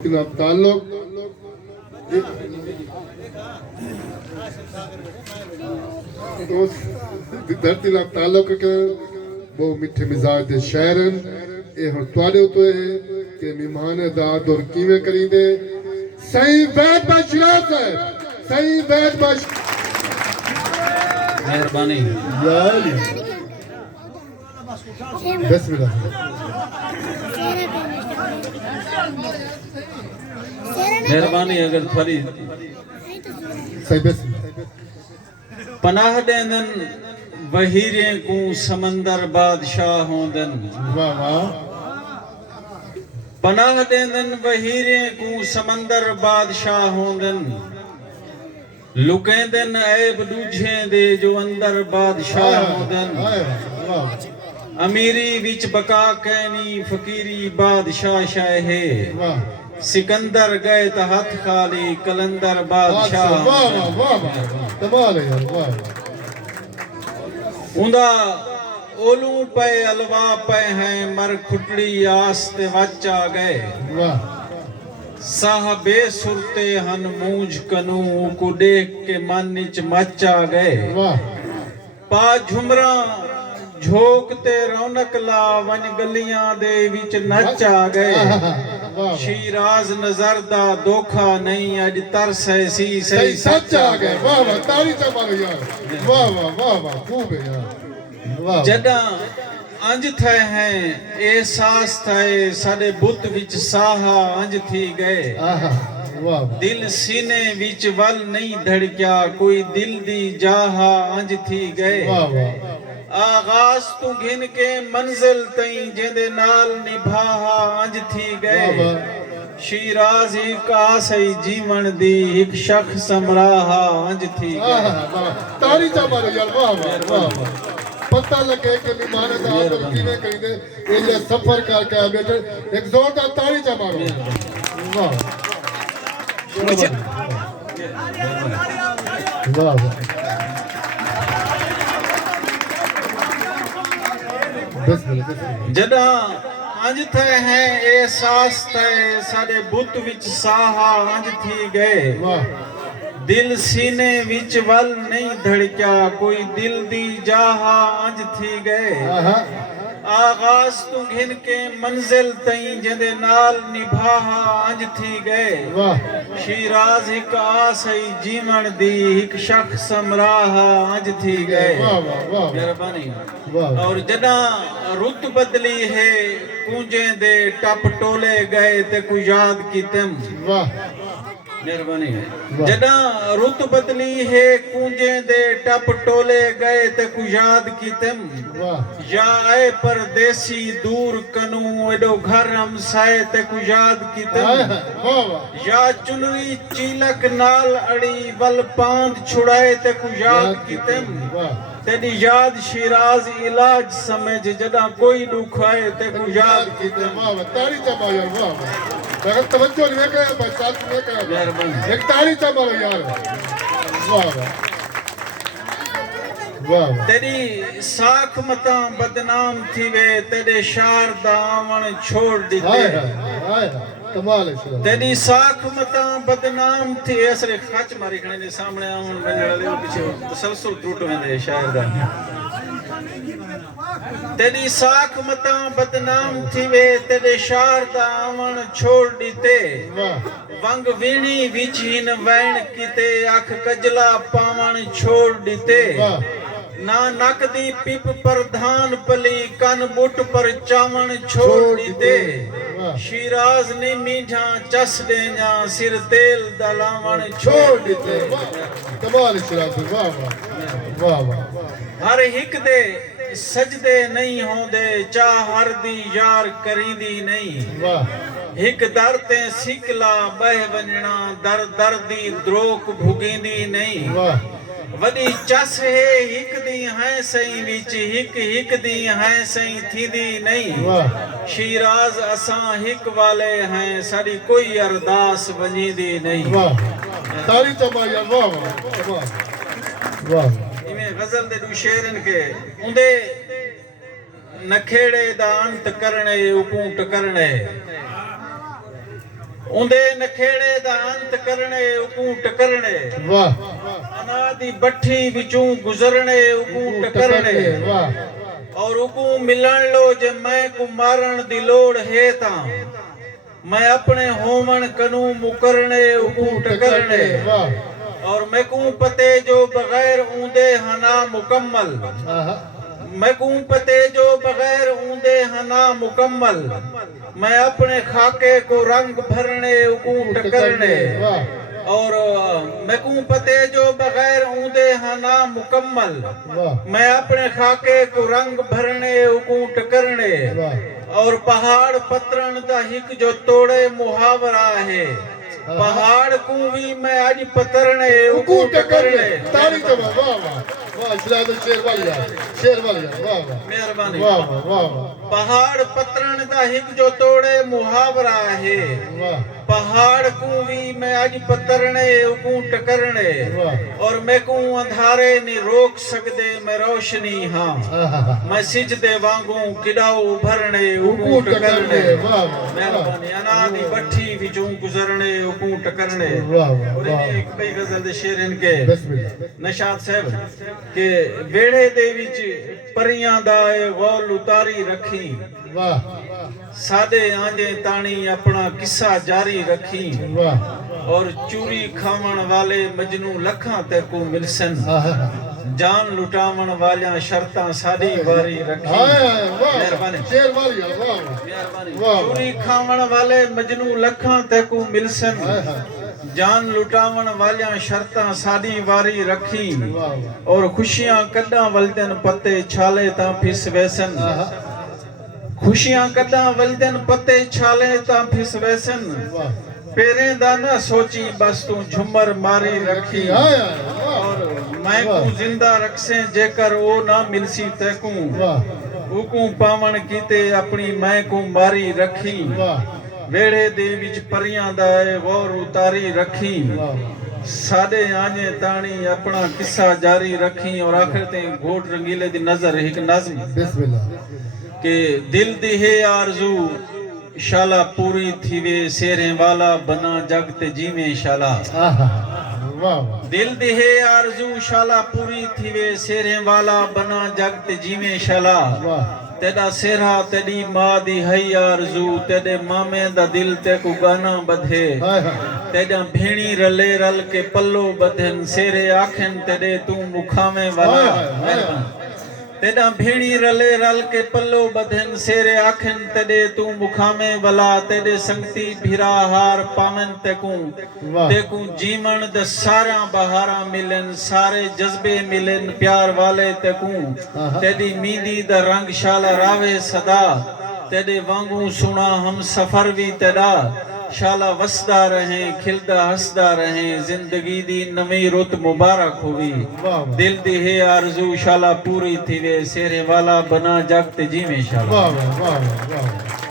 ताल्लुक उस धरती नाल ताल्लुक के वो मिठे मिजाज दे शहरन ए हुण तुहाडे उते है कि मेहमान दाद और किवें करींदे सही बैठ बशरात है सही बैठ बश मेहरबानी यार बिस्मिल्लाह मेहरबानी अगर थोड़ी सही बिस्मिल्लाह पनाह देंदन वहीरे को समंदर बादशाह होंदन वाह वाह पनाह देंदन वहीरे को समंदर बादशाह होंदन लुकेंदन ऐब दूजे दे जो अंदर बादशाह होंदन वाह अमीरी विच बका कैनी फकीरी बादशाह शाहे वाह सिकंदर गए तो हथ खाली कलंदर बादशाह वाह वाह वाह कमाल है यार वाह उंदा ओलू पे अलवा पे हैं मर खुटड़ी आस्ते वच्चा गए वाह साहबे सुरते हन मूंझ कनू को देख के मन निच मचा गए वाह पा झुमरा झोंकते रौनक ला वन गलियां दे विच नचा गए शीराज नजर दा धोखा नहीं अज तरस है सी सही सच आ गए वाह वाह ताली चा मारो यार वाह वाह वाह वाह खूब है यार वाह जदा अंज थे हैं एहसास थे साडे बुत विच साहा अंज थी गए आहा वाह दिल सीने विच वल नहीं धड़क्या कोई दिल दी जाहा अंज थी गए वाह वाह आगाज तू घिन के मंजिल तई जेदे नाल निभाहा अंज थी गए शीराज एक आसई जीवन दी एक शख्स समराहा अंज थी आहा गए वाह ताली चा मारो यार वाह वाह वाह वाह पता लगे कि मेहमान दाद और किवें करींदे ए जे सफर कर के बेटे एक जोरदार ताली चा मारो वाह वाह वाह जदा अंज थे हैं एहसास थे साडे बुत विच साहा अंज थी गए वाह दिल सीने विच वल नहीं धड़क्या कोई दिल दी जाहा अंज थी गए आहा आगाज तू घिन के मंजिल तई जेदे नाल निभाहा अंज थी गए वाह शीराज एक आसई जीवन दी एक शख्स समराहा अंज थी गए वाह वाह वाह मेहरबानी वाह और जदा रुत बदली है कूंजे दे टप टोले गए ते कु याद कीतम वाह मेहरबानी वाह। जदा रुत बदली है कूंजे दे टप टोले गए ते कु याद कीतम वाह या आए परदेसी दूर कनू एडो घर हम साए ते कु याद कीतम वाह वाह या चुनरी चीलक नाल अड़ी बल पांद छुड़ाए ते कु याद कीतम वाह तेरी याद शिराज इलाज समझ जदा कोई दुख आए ते को याद कीते वाह वाह ताली चा मारो यार वाह वाह अगर तवज्जो नहीं करे बच्चा नहीं करे मेहरबानी एक ताली चा मारो यार वाह वाह वाह वाह तेरी साख मता बदनाम थी वे तेरे शार दामन छोड़ हाय दीते हाय हाय कमाल है शुरू तेरी साख मता बदनाम थी ऐसे खच मारी खणे ने सामने आवन बजड़ा ले पीछे तसलसल टूट वेंदे शायर दा तेरी साख मता बदनाम थी वे तेरे शार दामन छोड़ दीते वाह वंग वीणी विच हिन वैण किते अख कजला पावण छोड़ दीते वाह ना नक दी पिप प्रधान पली कन बुट पर चावण छोड़ दीते वाह शिराज ने मीठा चस देना सिर तेल दलावण छोड़ देते वाह कमाल है शुरू वाह वाह वाह वाह हर हिक दे सजदे नहीं होंदे चाह हर दी यार करीदी नहीं वाह हिक दर ते सिकला बह वंजना दर दर दी द्रोक भुगींदी नहीं वाह वडी चस है हिक दी है सही विच हिक हिक दी है सही थीदी नहीं वाह शिराज असां हिक वाले हैं साडी कोई अरदास वजीदी नहीं वाह ताली चा मारो यार वाह वाह कमाल वाह इवें गजल दे दू शेरन के उंदे नखेड़े दा अंत करणे उपू टकरणे उंदे नखेड़े दा अंत करने उकू टकरने वाह अनादि बट्ठी विचों गुजरने उकू टकरने वाह और उकू मिलन लो जे मैं को मारण दी लोड़ है ता मैं अपने होमन कनू मुकरने उकू टकरने वाह और मैं को पते जो बगैर ऊंदे हना मुकम्मल मैं को पते जो बगैर ऊंदे हना मुकम्मल मैं अपने खाके को रंग भरने उकू टकरने और मैं को पते जो बगैर ऊंदे हना मुकम्मल मैं अपने खाके को रंग भरने उकू टकरने और पहाड़ पत्रन दा हिक जो तोड़े मुहावरा है पहाड़ को भी मैं आज पतरने उकू टकरने ताली तो वाह वाह वाह इस्लाम शेर वालिया वाह वाह मेहरबानी वाह वाह वाह पहाड़ पतरन दा हिक जो तोड़े मुहावरा है वाह पहाड़ को भी मैं आज पतरने उकू टकरने और मैं को अंधारे नहीं रोक सकदे मैं रोशनी हाँ मैं सिजदे वांगू किडाऊ भरने उकू टकरने मेहरबानी अनादि बट्ठी विचों गुजरने उकू टकरने और एक कई गजल दे शेर इनके नशाद साहब के वेड़े दे विच परियां दा गौल उतारी रखी वाह सादे आंजे ताणी अपना किस्सा जारी रखी और चूरी खावण वाले मजनू लखां ते को मिलसन जान लुटावण वालियां शर्तां साडी वारी रखी मेहरबानी शेर वालिया वाह चूरी खावण वाले मजनू लखां ते को मिलसन जान लुटावण वालियां शर्तां साडी वारी रखी और खुशियां कड्डां वलदन पते छाले तां फिस वैसन खुशियां कदा वलदन पते छाले ता फिस वैसन पेरे दा ना सोची बस तू झुमर मारी रखी और मैं को जिंदा रखसे जेकर ओ ना मिलसी तैकू उकू पावण कीते अपनी मैं को मारी रखी वेड़े दे विच परियां दा गौर उतारी रखी साडे आने ताणी अपना किस्सा जारी रखी और आखिर ते घोट रंगीले दी नजर एक नज़्म बिस्मिल्लाह के दिल दी है आरज़ू शाला पूरी थी वे शेरे वाला बना जग ते जीवे शाला दिल दी है आरज़ू शाला पूरी थी वे शेरे वाला बना जग ते जीवे शाला तेरा सेरा तेरी माँ दी है आरज़ू तेरे मामे दा दिल ते को गाना बधे तेरा भेणी रले रल के पल्लो बधन शेरे आखन तेरे तू मुखामे वाला तेरा भेणी रले रल के पल्लो बधन सेरे आखन तेरे तू मुखामे वला तेरे संगती भिरा हार पावन तेकू जीवन द सारा बहारा मिलन सारे जज्बे मिलन प्यार वाले तेकू तेरी मीदी द रंग शाला रावे सदा तेरे वांगू सुना हम सफर भी तेरा शाला वसदा रहे खिलदा हसदा रहे जिंदगी दी नवी रुत मुबारक हुई दिल दी है आरज़ू शाला पूरी थी वे सेरे वाला बना जग ते जीवे शाला वाह वाह वाह